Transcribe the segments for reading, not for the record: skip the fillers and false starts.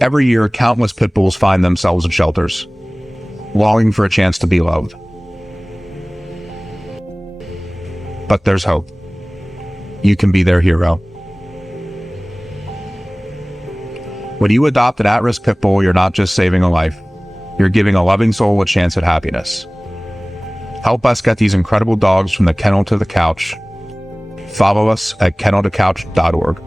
Every year, countless pit bulls find themselves in shelters, longing for a chance to be loved. But there's hope. You can be their hero. When you adopt an at-risk pit bull, you're not just saving a life. You're giving a loving soul a chance at happiness. Help us get these incredible dogs from the kennel to the couch. Follow us at kenneltocouch.org.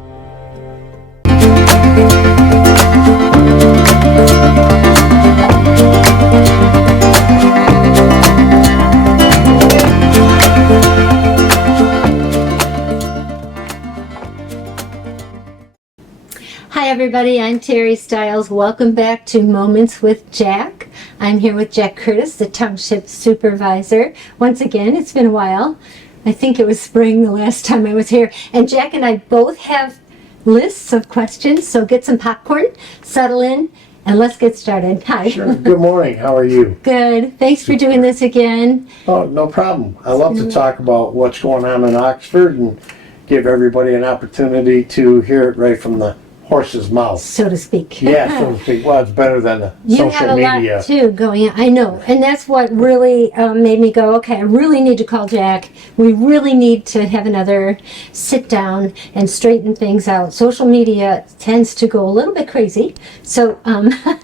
Hi everybody, I'm Terry Stiles. Welcome back to Moments with Jack. I'm here with Jack Curtis, the Township Supervisor. Once again, it's been a while. I think it was spring the last time I was here. And Jack and I both have lists of questions, so get some popcorn, settle in, and let's get started. Hi. Sure. Good morning. How are you? Good. Thanks for doing this again. Oh, no problem. I love to talk about what's going on in Oxford and give everybody an opportunity to hear it right from the horse's mouth. So to speak. Yeah, so to speak. Well, it's better than the You social have a media. lot too going on. I know, and that's what really made me go, okay, I really need to call Jack. We really need to have another sit down and straighten things out. Social media tends to go a little bit crazy, so I'm going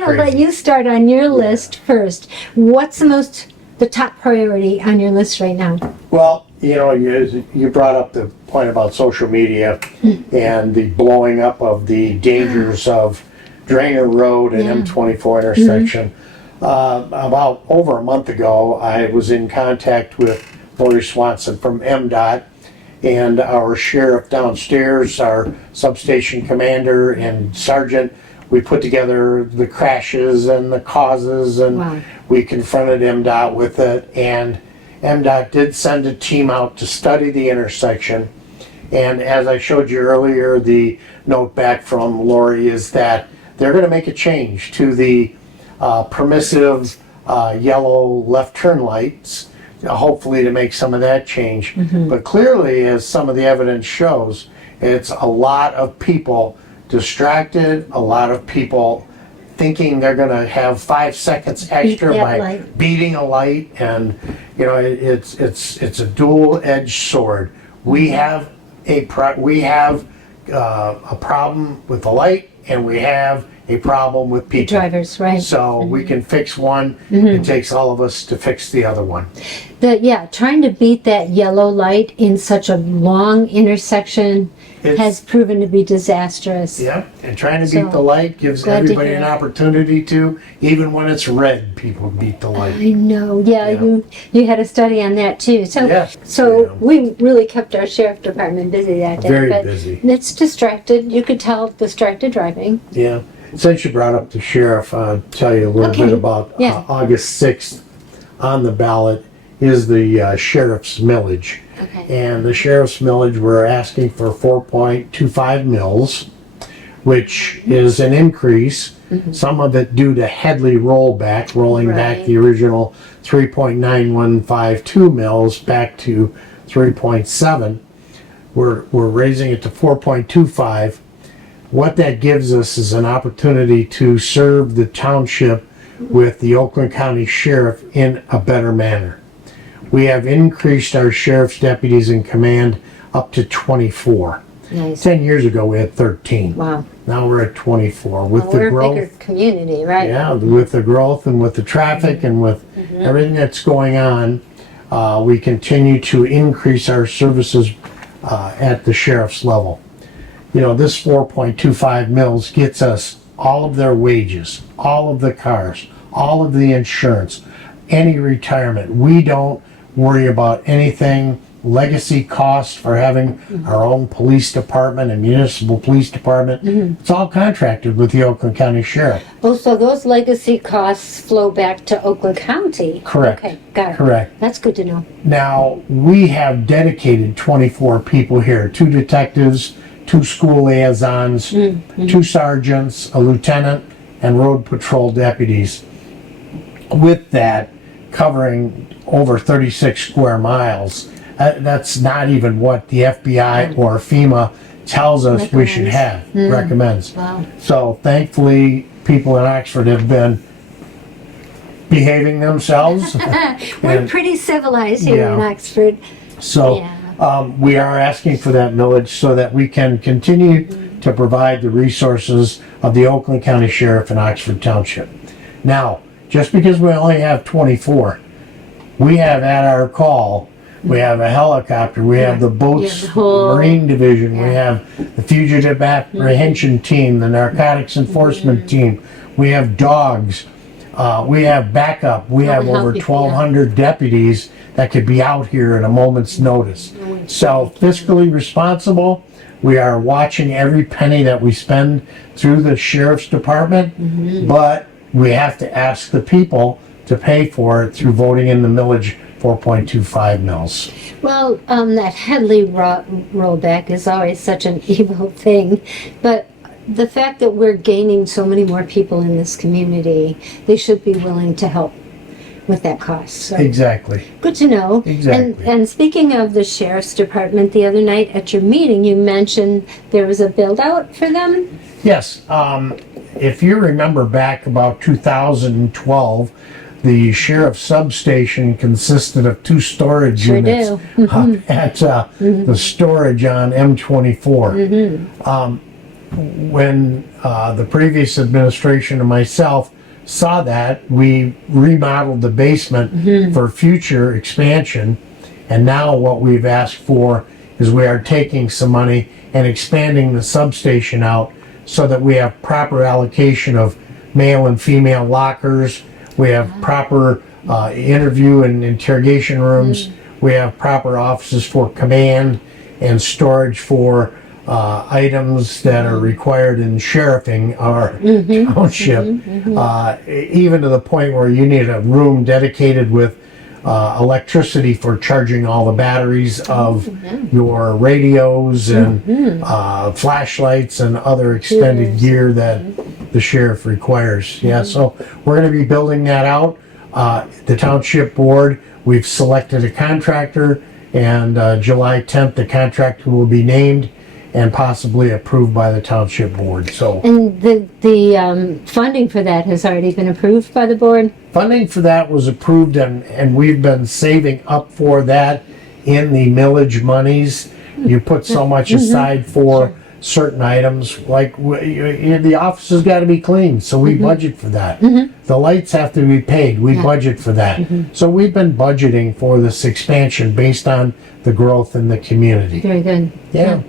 to let you start on your list first. What's the top priority on your list right now? Well, you know, you brought up the point about social media and the blowing up of the dangers of Drainer Road and M24 intersection. About over a month ago, I was in contact with Lori Swanson from MDOT and our sheriff downstairs, our substation commander and sergeant. We put together the crashes and the causes, and we confronted MDOT with it, and MDOT did send a team out to study the intersection. And as I showed you earlier, the note back from Lori is that they're going to make a change to the permissive yellow left turn lights, hopefully to make some of that change. But clearly, as some of the evidence shows, it's a lot of people distracted, a lot of people thinking they're going to have 5 seconds extra by beating a light, and you know it's a dual-edged sword. We have a problem with the light, and we have a problem with people. Drivers, right? So we can fix one. It takes all of us to fix the other one. Trying to beat that yellow light in such a long intersection has proven to be disastrous. Yeah, and trying to beat the light gives everybody an opportunity to, even when it's red, people beat the light. I know, you had a study on that too. So we really kept our sheriff department busy that day. Very busy. It's distracted, you could tell, distracted driving. Yeah, since you brought up the sheriff, I'll tell you a little bit about August 6th on the ballot is the sheriff's millage. And the sheriff's millage, we're asking for 4.25 mills, which is an increase, some of it due to Headley rollback, rolling back the original 3.9152 mills back to 3.7. We're raising it to 4.25. What that gives us is an opportunity to serve the township with the Oakland County Sheriff in a better manner. We have increased our sheriff's deputies in command up to 24. Nice. 10 years ago we had 13. Wow. Now we're at 24. With the we're growth, a bigger community, right? Yeah, with the growth and with the traffic and with everything that's going on, we continue to increase our services at the sheriff's level. You know, this 4.25 mills gets us all of their wages, all of the cars, all of the insurance, any retirement. We don't worry about anything, legacy costs for having our own police department and municipal police department. It's all contracted with the Oakland County Sheriff. Oh, so those legacy costs flow back to Oakland County? Correct. Okay, got it. Correct. That's good to know. Now, we have dedicated 24 people here, 2 detectives, 2 school liaisons, 2 sergeants, a lieutenant, and road patrol deputies. With that, covering over 36 square miles. That's not even what the FBI or FEMA tells us we should have, recommends. Wow. So thankfully, people in Oxford have been behaving themselves. We're And- pretty civilized here in Yeah. Oxford. So Yeah. we are asking for that millage so that we can continue to provide the resources of the Oakland County Sheriff in Oxford Township. Now, just because we only have 24, we have at our call, we have a helicopter, we have the boats, the whole- Marine Division, we Yeah. have the Fugitive Apprehension Team, the Narcotics Enforcement Team, we have dogs, we have backup, we have Public over health, 1,200 deputies that could be out here at a moment's notice. So fiscally responsible, we are watching every penny that we spend through the sheriff's department, but we have to ask the people to pay for it through voting in the millage 4.25 mils. Well, that Headley rollback is always such an evil thing, but the fact that we're gaining so many more people in this community, they should be willing to help with that cost. So Exactly. good to know. Exactly. And speaking of the sheriff's department, the other night at your meeting, you mentioned there was a build out for them. Yes, if you remember back about 2012, the sheriff's substation consisted of 2 storage Sure units do. up at the storage on M24. When the previous administration and myself saw that, we remodeled the basement for future expansion, and now what we've asked for is we are taking some money and expanding the substation out so that we have proper allocation of male and female lockers, we have proper interview and interrogation rooms, we have proper offices for command and storage for items that are required in sheriffing our township, even to the point where you need a room dedicated with electricity for charging all the batteries of your radios and flashlights and other extended gear that the sheriff requires. Yeah, so we're going to be building that out. The township board, we've selected a contractor, and July 10th the contractor will be named and possibly approved by the township board. So And the funding for that has already been approved by the board. funding for that was approved, and we've been saving up for that in the millage monies. You put so much aside for certain items, like the office has got to be cleaned, so we budget for that. The lights have to be paid, we budget for that. So we've been budgeting for this expansion based on the growth in the community. Very good. Yeah.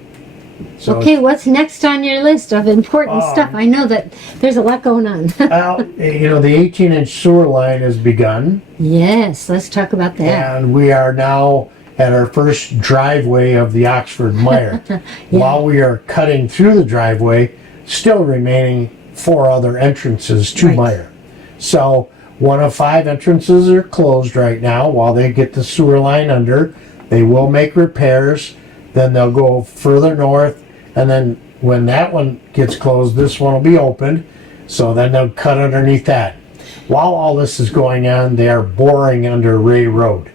So Okay, what's next on your list of important stuff? I know that there's a lot going on. well, the 18-inch sewer line has begun, Yes, let's talk about that. and we are now at our first driveway of the Oxford Mire. While we are cutting through the driveway, still remaining 4 other entrances to Right. Mire. So 1 of 5 entrances are closed right now while they get the sewer line under. They will make repairs, then they'll go further north, and then when that one gets closed, this one will be opened. So then they'll cut underneath that. While all this is going on, they are boring under Ray Road.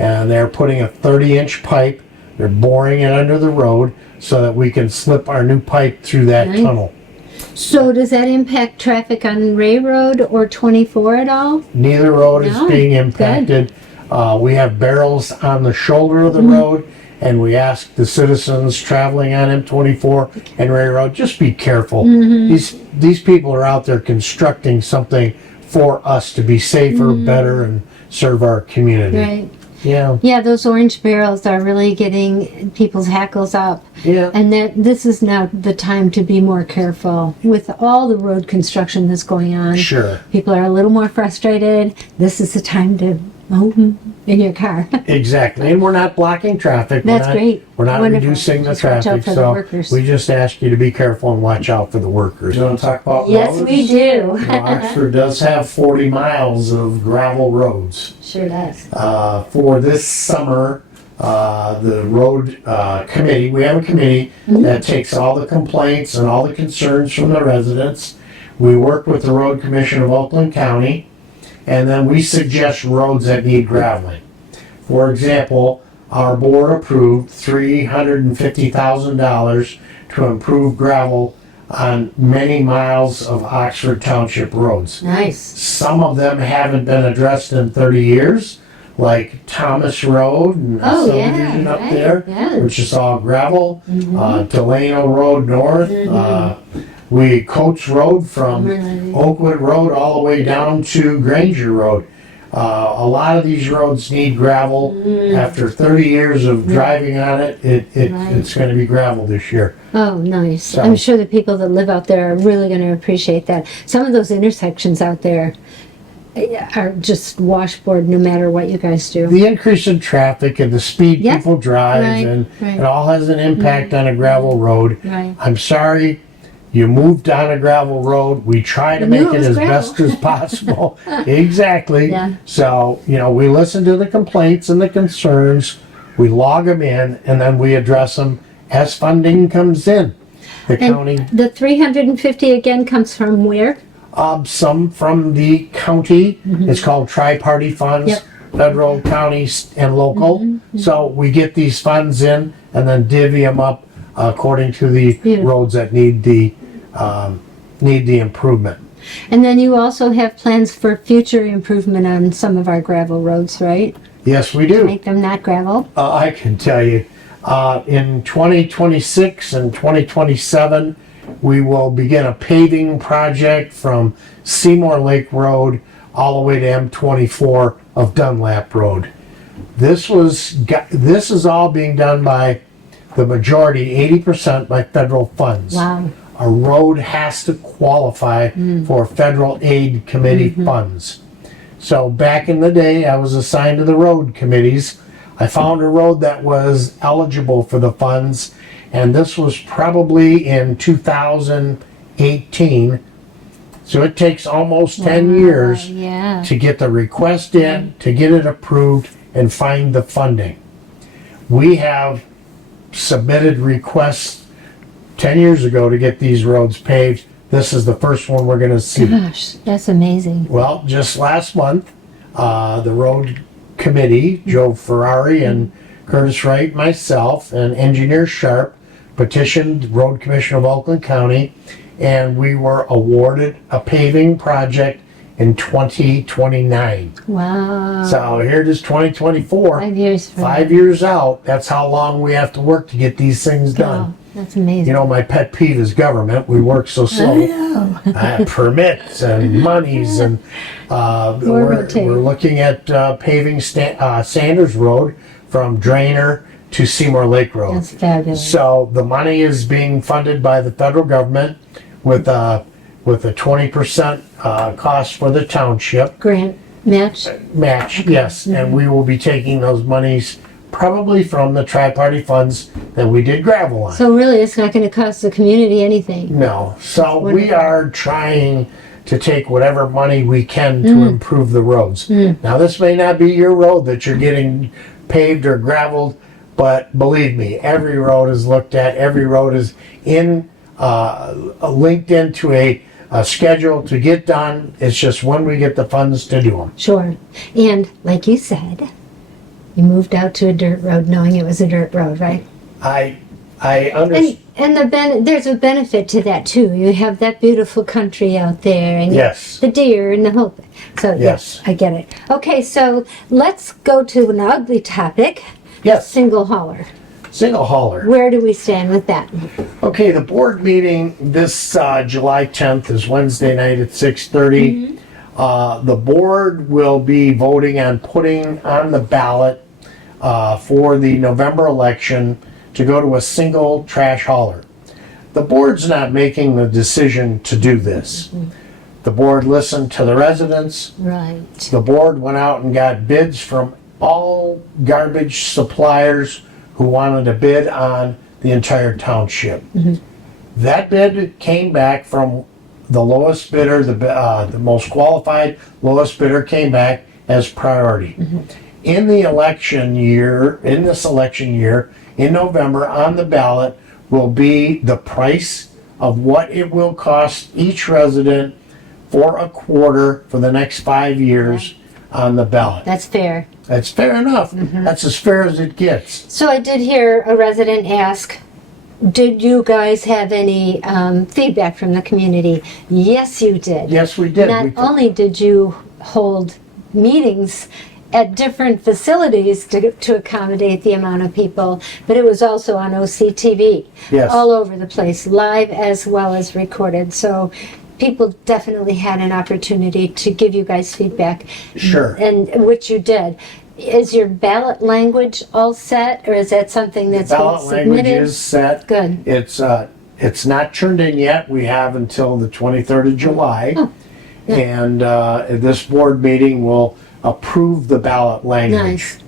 And they're putting a 30-inch pipe, they're boring it under the road so that we can slip our new pipe through that Nice. tunnel. So does that impact traffic on Ray Road or 24 at all? Neither road is No, being good. impacted. We have barrels on the shoulder of the road, and we ask the citizens traveling on M24 and Ray Road, just be careful. These people are out there constructing something for us to be safer, better, and serve our community. Right. Yeah. Yeah, those orange barrels are really getting people's hackles up. Yeah. And that this is now the time to be more careful with all the road construction that's going on. Sure. People are a little more frustrated. This is the time to in your car. Exactly, and we're not blocking traffic. That's we're not, great. We're not Wonderful. reducing the Just watch out traffic, for the so workers. we just ask you to be careful and watch out for the workers. You want to talk about Yes, roads? we do. Well, Oxford does have 40 miles of gravel roads. Sure does. For this summer, the road committee, we have a committee that takes all the complaints and all the concerns from the residents. We work with the Road Commission of Oakland County, and then we suggest roads that need graveling. For example, our board approved $350,000 to improve gravel on many miles of Oxford Township roads. Nice. Some of them haven't been addressed in 30 years, like Thomas Road and the Oh, yeah, subdivision up right, there, yeah. which is all gravel. Delano Road North, Coates Road from Really? Oakwood Road all the way down to Granger Road. A lot of these roads need gravel. After 30 years of driving on it, it's going to be gravel this year. Oh, nice. So- I'm sure the people that live out there are really going to appreciate that. Some of those intersections out there are just washboard no matter what you guys do. The increase in traffic and the speed Yes, people drive, right, and right. it all has an impact on a gravel road. Right. I'm sorry, you moved down a gravel road. We try to We knew make it it was as gravel. best as possible. Exactly. Yeah. So, we listen to the complaints and the concerns, we log them in, and then we address them as funding comes in. The county, And the 350 again comes from where? some from the county. It's called tri-party funds. Yep. Federal, county, and local. So we get these funds in and then divvy them up according to the Beautiful. roads that need the improvement. And then you also have plans for future improvement on some of our gravel roads, right? Yes, we do. Make them not gravel. I can tell you, in 2026 and 2027, we will begin a paving project from Seymour Lake Road all the way to M24 of Dunlap Road. This is all being done by the majority, 80% by federal funds. Wow. A road has to qualify for federal aid committee funds. So back in the day, I was assigned to the road committees. I found a road that was eligible for the funds, and this was probably in 2018. So it takes almost 10 years Yeah. to get the request in, to get it approved, and find the funding. We have submitted requests 10 years ago to get these roads paved. This is the first one we're gonna see. Gosh, that's amazing. Well, just last month, the road committee, Joe Ferrari and Curtis Wright, myself, and Engineer Sharp petitioned Road Commission of Oakland County, and we were awarded a paving project in 2029. Wow. So here it is, 2024. 5 years from 5 years out, that's how long we have to work to get these things now. done. That's amazing. My pet peeve is government. We work so slow. Permits and monies, and we're looking at paving Sanders Road from Drainer to Seymour Lake Road. That's fabulous. So the money is being funded by the federal government with a 20% cost for the township Grant match. match. Yes, and we will be taking those monies probably from the tri-party funds that we did gravel on. So really, it's not going to cost the community anything. No. So we wonderful. are trying to take whatever money we can to improve the roads. Now, this may not be your road that you're getting paved or gravelled, but believe me, every road is looked at. Every road is linked into a schedule to get done. It's just when we get the funds to do them. Sure. And like you said, you moved out to a dirt road knowing it was a dirt road, right? I understand. And there's a benefit to that too. You have that beautiful country out there, and Yes. the deer and the whole thing. So Yes. yes, I get it. Okay, so let's go to an ugly topic. Yes. Single hauler. Single hauler. Where do we stand with that? Okay, the board meeting this July 10th is Wednesday night at 6:30. The board will be voting on putting on the ballot for the November election to go to a single trash hauler. The board's not making the decision to do this. The board listened to the residents. Right. The board went out and got bids from all garbage suppliers who wanted to bid on the entire township. That bid came back from the lowest bidder, the most qualified lowest bidder came back as priority. In this election year, in November, on the ballot will be the price of what it will cost each resident for a quarter for the next 5 years on the ballot. That's fair. That's fair enough. That's as fair as it gets. So I did hear a resident ask, did you guys have any feedback from the community? Yes, you did. Yes, we did. Not We- only did you hold meetings at different facilities to accommodate the amount of people, but it was also on OCTV. Yes. All over the place, live as well as recorded. So people definitely had an opportunity to give you guys feedback. Sure. And which you did. Is your ballot language all set, or is that something that's been Ballot language submitted? is set. Good. It's not turned in yet. We have until the 23rd of July. Oh, yeah. And this board meeting will approve the ballot language. Nice.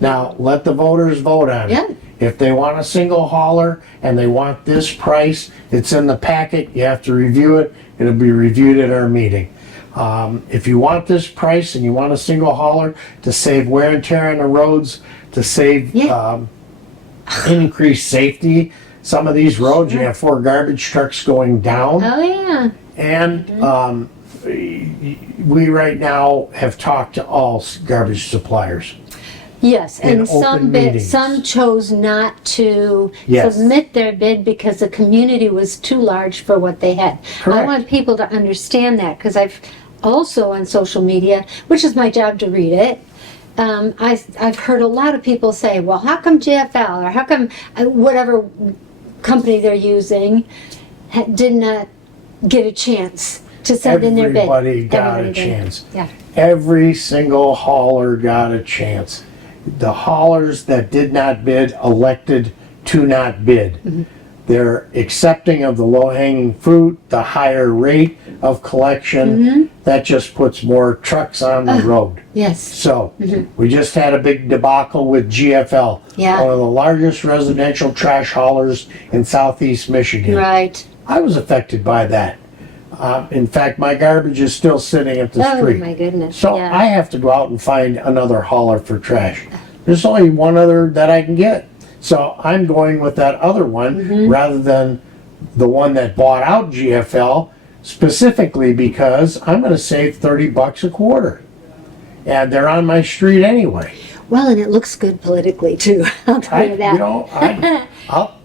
Now, let the voters vote on it. Yeah. If they want a single hauler and they want this price, it's in the packet. You have to review it. It'll be reviewed at our meeting. If you want this price and you want a single hauler to save wear and tear on the roads, to save Yeah. increased safety, some of these roads, you have 4 garbage trucks going down. Oh, yeah. And we right now have talked to all garbage suppliers. Yes, In and open meetings. some chose not to Yes. submit their bid because the community was too large for what they had. I Correct. want people to understand that, because I've also on social media, which is my job to read it, I've heard a lot of people say, well, how come JFL, or how come whatever company they're using did not get a chance to send in their bid? Everybody got a did. chance. Yeah. Every single hauler got a chance. The haulers that did not bid elected to not bid. Mm-hmm. They're accepting of the low-hanging fruit, the higher rate of collection. Mm-hmm. That just puts more trucks on the road. Yes. So, we just had a big debacle with GFL, Yeah. one of the largest residential trash haulers in southeast Michigan. Right. I was affected by that. In fact, my garbage is still sitting at the Oh, street. my goodness. So Yeah. I have to go out and find another hauler for trash. There's only one other that I can get. So I'm going with that other one Mm-hmm. rather than the one that bought out GFL, specifically because I'm going to save $30 a quarter. And they're on my street anyway. Well, and it looks good politically too. I'll tell you that.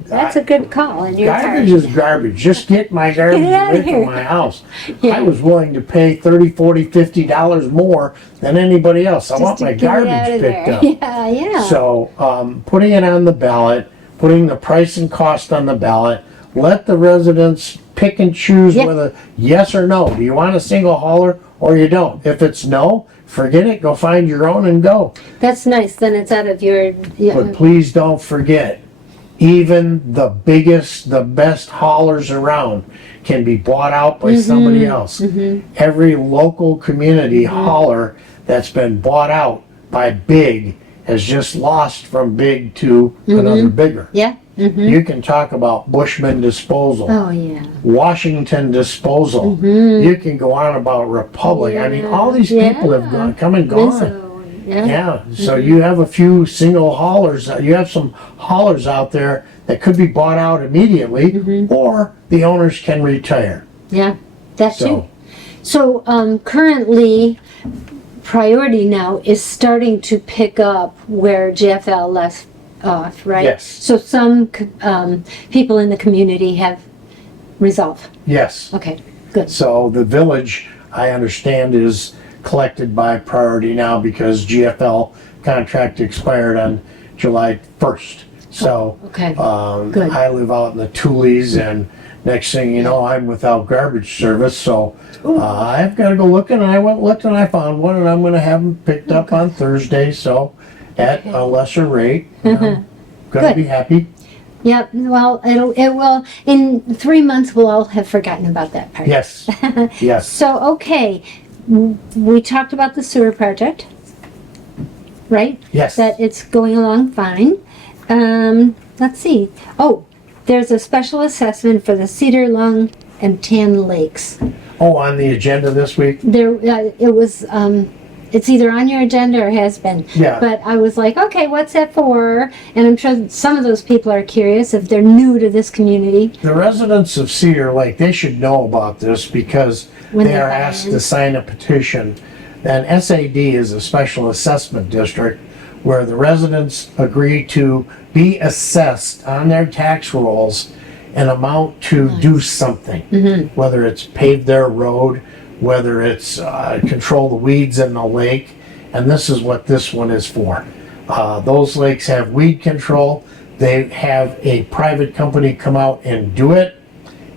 That's a good call on your Garbage part. is garbage. Just get my garbage Get it out away of here. from my house. Yeah. I was willing to pay $30, $40, $50 more than anybody else. I want Just to my get it out garbage of picked there. up. Yeah, yeah. So, putting it on the ballot, putting the price and cost on the ballot, let the residents pick and choose Yeah. whether yes or no. Do you want a single hauler or you don't? If it's no, forget it. Go find your own and go. That's nice. Then it's out of your. Yeah. But please don't forget, even the biggest, the best haulers around can be bought out by somebody else. Every local community hauler that's been bought out by big has just lost from big to another bigger. Yeah. You can talk about Bushman Disposal, Oh yeah. Washington Disposal. You can go on about Republic. I mean, all these people have Yeah. come and gone. Minso, yeah. Yeah, so you have a few single haulers, you have some haulers out there that could be bought out immediately, or the owners can retire. Yeah. That So- too. So currently, Priority now is starting to pick up where JFL left off, right? Yes. So some people in the community have resolved. Yes, Okay. Good. so the village, I understand, is collected by Priority now because GFL contract expired on July 1st. So, Okay. Good. I live out in the Tules, and next thing you know, I'm without garbage service, so I've got to go looking, and I went looked and I found one, and I'm going to have them picked up on Thursday, so at a lesser rate. Going to Good. be happy. Yep. Well, it will. In 3 months, we'll all have forgotten about that part. Yes, yes, So okay, we talked about the sewer project, right? yes. That it's going along fine. Let's see. Oh, there's a special assessment for the Cedar Lung and Tan Lakes. Oh, on the agenda this week? There, it was. It's either on your agenda or has been. Yeah. But I was like, okay, what's that for? And I'm sure some of those people are curious if they're new to this community. The residents of Cedar Lake, they should know about this because When they they are buy asked in. to sign a petition Then SAD is a special assessment district where the residents agree to be assessed on their tax rolls an amount to do something. Whether it's pave their road, whether it's control the weeds in the lake, and this is what this one is for. Those lakes have weed control. They have a private company come out and do it,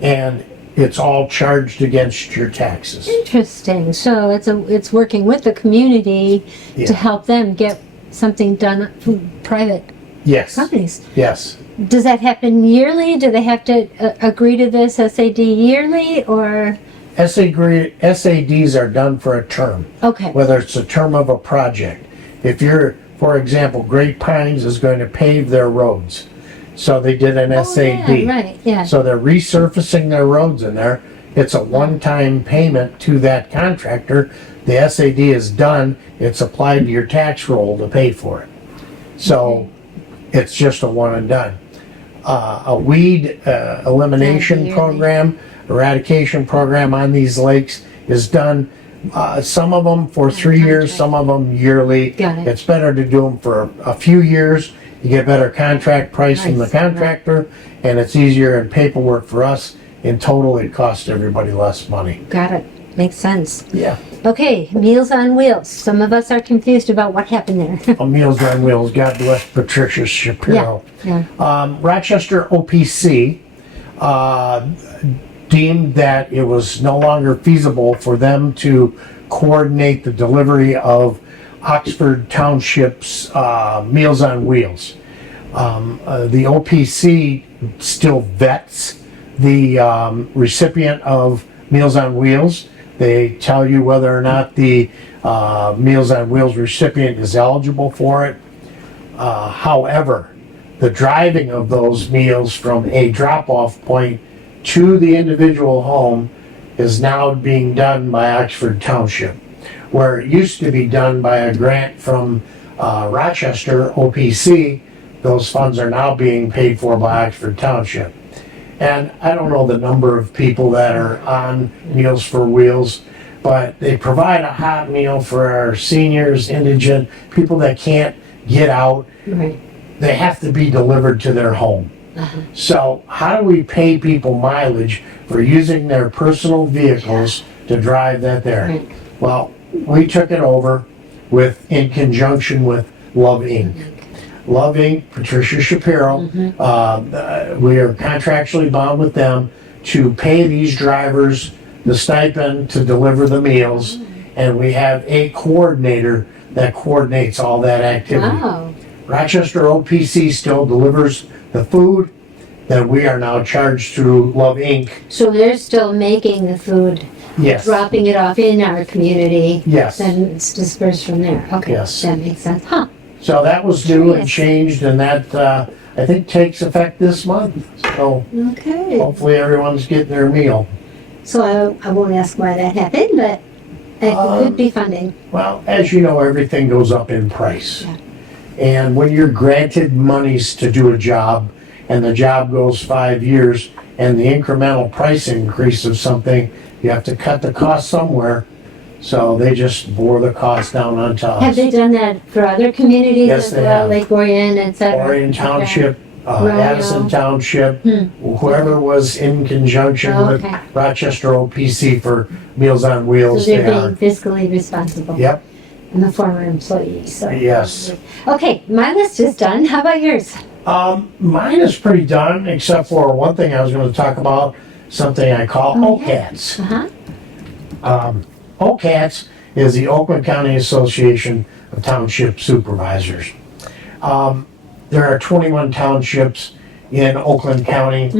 and it's all charged against your taxes. Interesting. So it's working with the community Yeah. to help them get something done for private Yes, companies. yes. Does that happen yearly? Do they have to agree to this SAD yearly or? SADs are done for a term, Okay. whether it's a term of a project. If you're, for example, Great Pines is going to pave their roads. So they did an SAD. Yeah, right, yeah. So they're resurfacing their roads in there. It's a one-time payment to that contractor. The SAD is done, it's applied to your tax roll to pay for it. So it's just a one and done. A weed elimination Yearly. program, eradication program on these lakes is done, some of them for 3 years, contract. some of them yearly. Got it. It's better to do them for a few years. You get better contract price from the Nice, right. contractor, and it's easier in paperwork for us. In total, it costs everybody less money. Got it. Makes sense. Yeah. Okay, Meals on Wheels. Some of us are confused about what happened there. Meals on Wheels, God bless Patricia Shapiro. Yeah. Rochester OPC deemed that it was no longer feasible for them to coordinate the delivery of Oxford Township's Meals on Wheels. The OPC still vets the recipient of Meals on Wheels. They tell you whether or not the Meals on Wheels recipient is eligible for it. However, the driving of those meals from a drop-off point to the individual home is now being done by Oxford Township, where it used to be done by a grant from Rochester OPC. Those funds are now being paid for by Oxford Township. And I don't know the number of people that are on Meals for Wheels, but they provide a hot meal for our seniors, indigent, people that can't get out. Right. They have to be delivered to their home. So how do we pay people mileage for using their personal vehicles to drive that there? Right. Well, we took it over in conjunction with Love Inc. Love Inc., Patricia Shapiro, we are contractually bound with them to pay these drivers the stipend to deliver the meals, and we have a coordinator that coordinates all that activity. Wow. Rochester OPC still delivers the food that we are now charged through Love Inc. So they're still making the food, Yes. dropping it off in our community. Yes. Then it's dispersed from there. Okay. Yes. That makes sense. Huh. So that was new and Yes. changed, and that I think takes effect this month. So Okay. hopefully everyone's getting their meal. So I won't ask why that happened, but it could be funding. Well, as you know, everything goes up in price. Yeah. And when you're granted monies to do a job, and the job goes 5 years, and the incremental price increase of something, you have to cut the cost somewhere. So they just bore the cost down onto Have us. they done that for other communities Yes, as they well, have. Lake Orion, et cetera? Orion Township, Romeo. Addison Township, whoever was in conjunction Oh, with okay. Rochester OPC for Meals on So Wheels, they're they are. being fiscally responsible. Yep, I'm a former employee, so. yes. Okay, my list is done. How about yours? Mine is pretty done, except for one thing I was going to talk about, something I call Oh, yeah. OCATS. Uh-huh. OCATS is the Oakland County Association of Township Supervisors. There are 21 townships in Oakland County,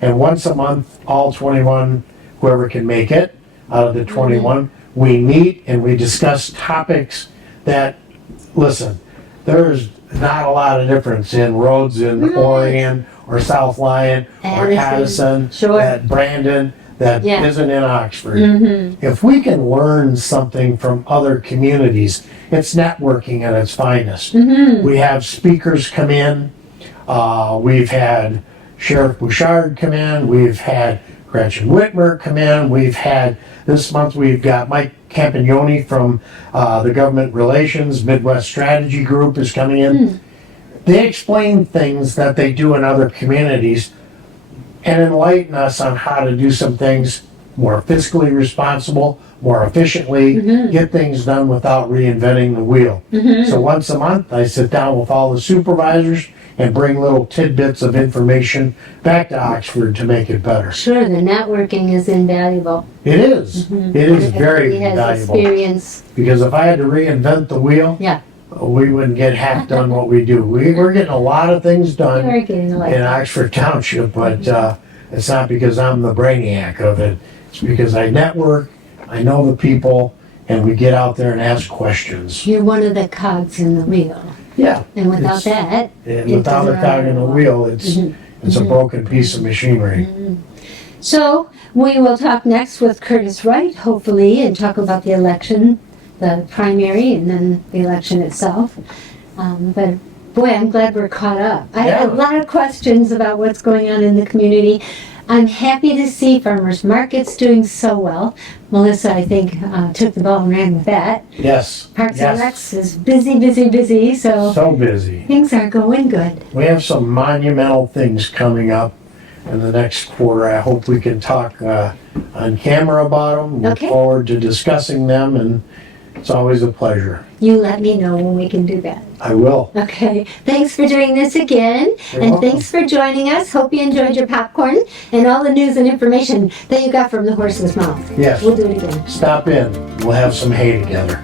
and once a month, all 21, whoever can make it out of the 21, we meet and we discuss topics that, listen, there's not a lot of difference in roads in Orion or South Lyon or Addison, Addison, sure. that Brandon, that Yeah. isn't in Oxford. If we can learn something from other communities, it's networking at its finest. We have speakers come in. We've had Sheriff Bouchard come in. We've had Gretchen Whitmer come in. We've had, this month we've got Mike Campagnoni from the Government Relations Midwest Strategy Group is coming in. They explain things that they do in other communities and enlighten us on how to do some things more fiscally responsible, more efficiently, get things done without reinventing the wheel. So once a month, I sit down with all the supervisors and bring little tidbits of information back to Oxford to make it better. Sure, the networking is invaluable. It is. It is very Everybody has valuable. experience. Because if I had to reinvent the wheel, Yeah, we wouldn't get half done what we do. We're getting a lot of things done we're getting a lot. in Oxford Township, but it's not because I'm the brainiac of it. It's because I network, I know the people, and we get out there and ask questions. You're one of the cogs in the wheel, Yeah. and without it's- that, and it without the doesn't cog in the run. wheel, it's a broken piece of machinery. So we will talk next with Curtis Wright, hopefully, and talk about the election, the primary, and then the election itself. But boy, I'm glad we're caught up. I had a Yeah. lot of questions about what's going on in the community. I'm happy to see farmers markets doing so well. Melissa, I think, took the ball and ran with that. Yes. Parks yes. and Recs is busy, busy, busy, so So busy. things are going good. We have some monumental things coming up in the next quarter. I hope we can talk on camera about them. Look Okay. forward to discussing them, and it's always a pleasure. You let me know when we can do that. I will. Okay, thanks for doing this again, You're and welcome. thanks for joining us. Hope you enjoyed your popcorn and all the news and information that you got from the horse's mouth. Yes. We'll do it again. Stop in. We'll have some hay together.